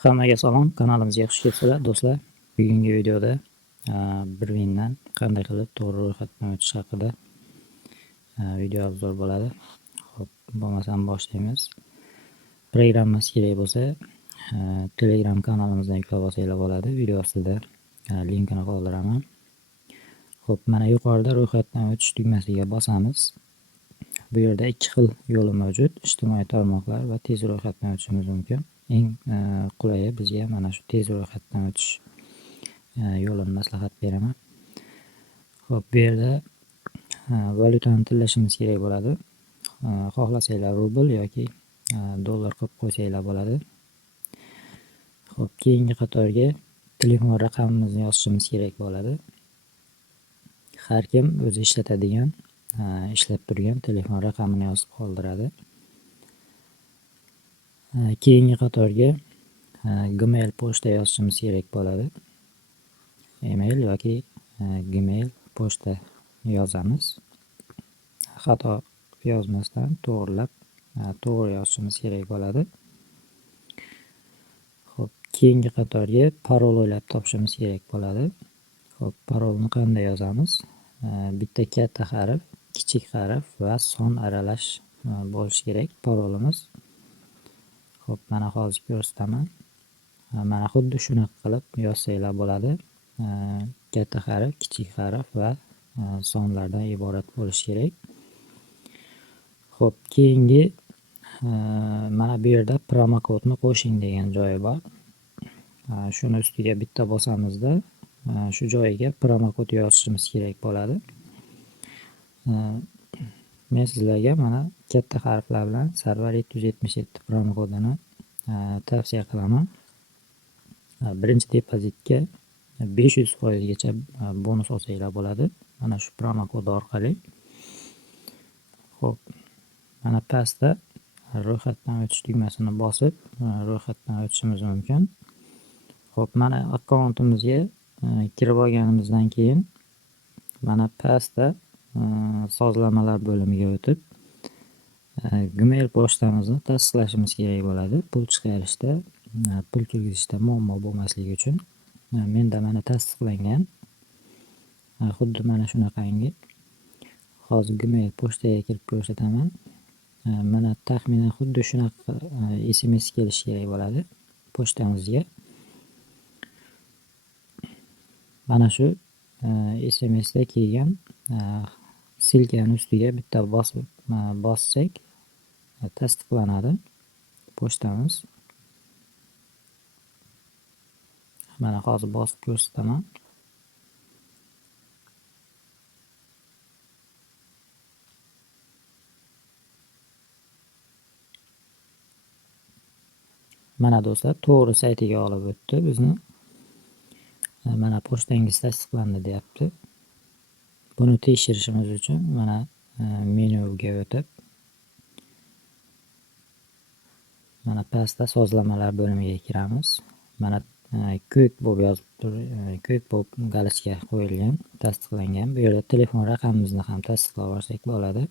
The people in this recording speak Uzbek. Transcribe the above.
Hammaga salom, kanalimizga xush kelibsizlar do'stlar. Bugungi videoda Birvindan qanday qilib to'g'ri ro'yxatdan o'tish haqida video obzor bo'ladi. Xo'p, bo'lmasam boshlaymiz. Programmasi kerak bo'lsa, Telegram kanalimizdan yuklab olsanglar bo'ladi. Video ostida linkini qoldiraman. Xo'p, mana yuqorida ro'yxatdan o'tish tugmasiga bosamiz. Bu yerda ikki xil yo'li mavjud: ijtimoiy tarmoqlar va tez ro'yxatdan o'tishimiz mumkin. Eng qulayi bizga mana shu tez ro'yxatdan o'tish yo'lini maslahat beraman. Xo'p, bu yerda valyutani tanlashimiz kerak bo'ladi. Xohlasanglar rubl yoki dollar qilib qo'ysanglar bo'ladi. Xo'p, keyingi qatorga telefon raqamimizni yozishimiz kerak bo'ladi. Har kim o'zi ishlatadigan, ishlab turgan telefon raqamini yozib qoldiradi. Keyingi qatorga Gmail pochta yozishimiz kerak bo'ladi. Email yoki Gmail pochta yozamiz. Xato yozmasdan to'g'rilab, to'g'ri yozishimiz kerak bo'ladi. Xo'p, keyingi qatorga parol o'ylab topishimiz kerak bo'ladi. Xo'p, parolni qanday yozamiz? Bitta katta harf, kichik harf va son aralash bo'lishi kerak parolimiz. Xo'p, mana hozir ko'rsataman. Mana xuddi shunaqa qilib yozsanglar bo'ladi. Katta harf, kichik harf va sonlardan iborat bo'lishi kerak. Xo'p, keyingi mana bu yerda promokodni qo'shing degan joyi bor. Shuni ustiga bitta bosamizda shu joyiga promokod yozishimiz kerak bo'ladi. Men sizlarga mana katta harflar bilan Sarvar 777 promokodini tavsiya qilaman. Birinchi depozitga 500% gacha bonus olsanglar bo'ladi. Mana shu promokod orqali. Xo'p, mana pastda ro'yxatdan o'tish tugmasini bosib, ro'yxatdan o'tishimiz mumkin. Xo'p, mana akkauntimizga kirib olganimizdan keyin mana pastda sozlamalar bo'limiga o'tib, Gmail pochtamizni tasdiqlashimiz kerak bo'ladi. Pul chiqarishda, pul kirgizishda muammo bo'lmasligi uchun. Menda mana tasdiqlangan. Xuddi mana shunaqangi. Hozir Gmail pochtaga kirib ko'rsataman. Mana taxminan xuddi shunaqa SMS kelishi kerak bo'ladi pochtamizga. Mana shu SMSda kelgan silkani ustiga bitta bossak tasdiqlanadi pochtamiz. Mana hozir bosib ko'rsataman. Mana do'stlar, to'g'ri saytiga olib o'tdi bizni. Mana pochtangiz tasdiqlandi deyapti. Buni tekshirishimiz uchun mana menyuga o'tib, mana pastda sozlamalar bo'limiga kiramiz. Mana ko'k bo'lib yozib ko'k bo'lib galochka qo'yilgan, tasdiqlangan. Bu yerda telefon raqamimizni ham tasdiqlab olsak bo'ladi.